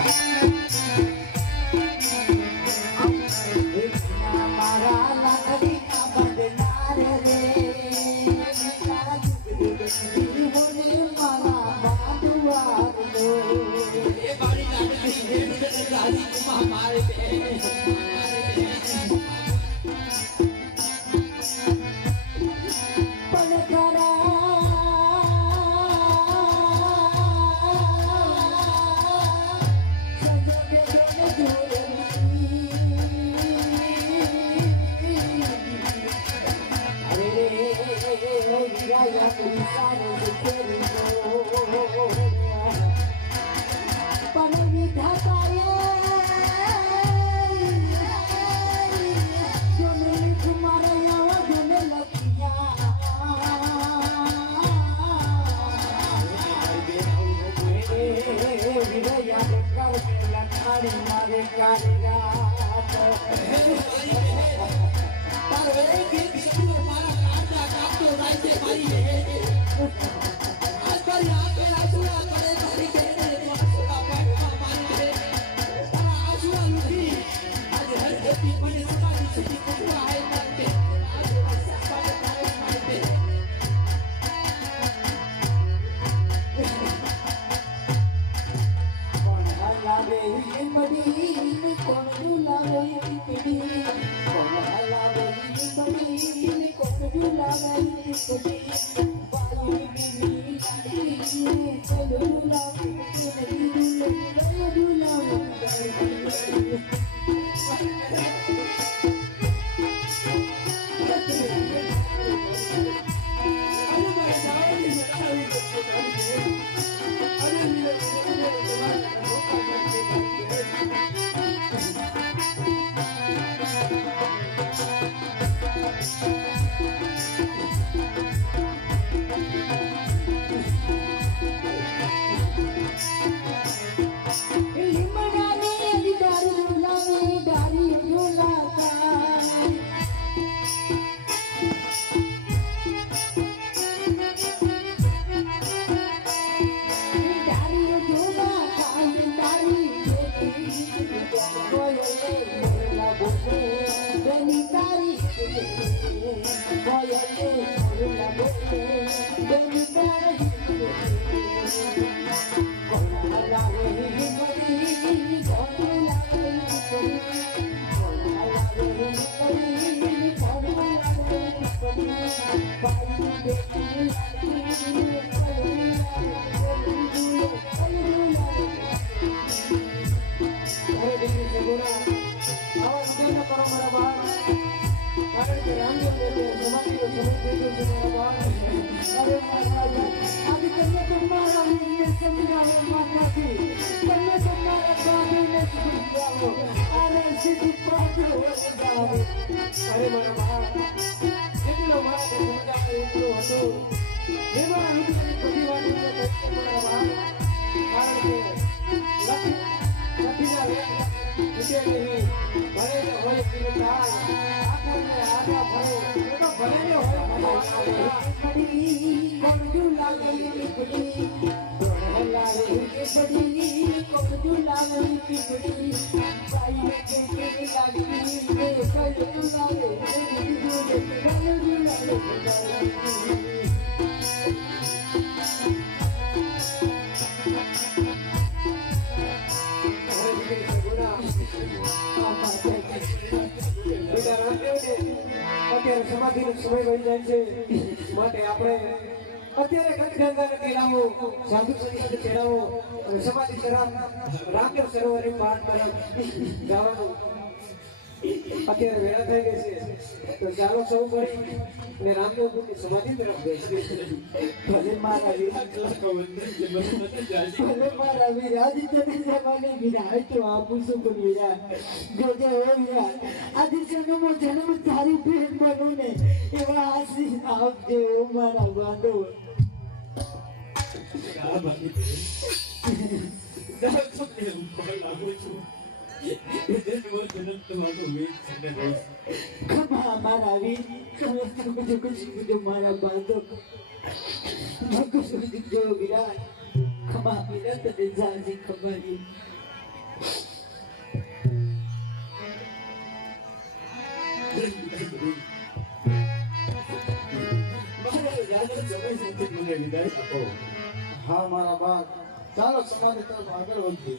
મારા ભલે તો હોય પીને તાળ આખરને સમય વહી જાય છે. માટે આપણે અત્યારે ગંગાને કેળાવો સાધુ સંતોને કેળાવો સમાધિ તરફ રામદેવ સરોવરની પાઠ તરફ જવાનું અત્યારે વેળા થઈ ગઈ છે. તો ચાલો સૌ કરી અને રામદેવ ગુરુની સમાધિ તરફ મારા ને, એવા આશીષ આપજે ઓ મારા ખમા મારા સમસ્ત કુછ કુછ કુછ મારા બાંધો કુછ જો વીરા ખમા વીરા તને જાજી ખબર હા, મારા બાદ ચાલો સમાજ તરફ આગળ વધીએ.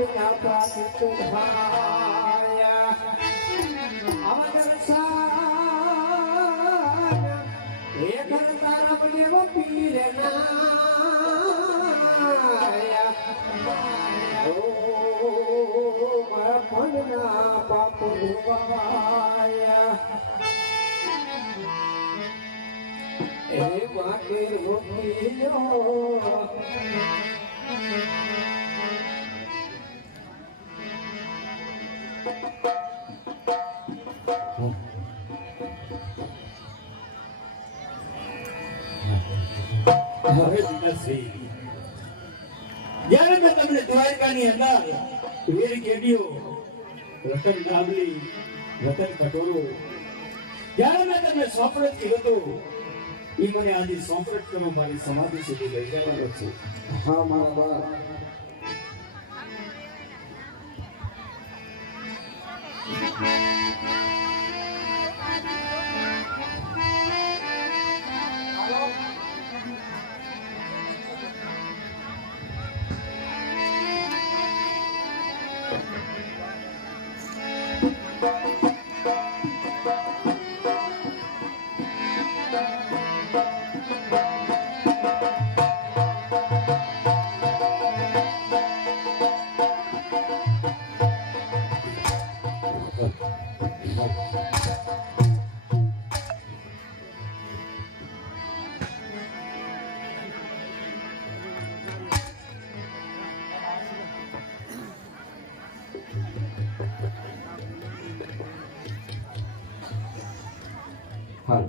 nothing out, but the good. હવે વિનાશજી જ્યારે મેં તમને દ્વારકાની અંદર વીર કેડીઓ રતન ડાબલી રતન કટોરો જ્યારે મેં તમને સોંપડત કીધું હતું એ મને આજે સોંપડત કરો મારી સમાધિ સુધી લઈ જવાનો છે હા મારા બાપ હાલ આજે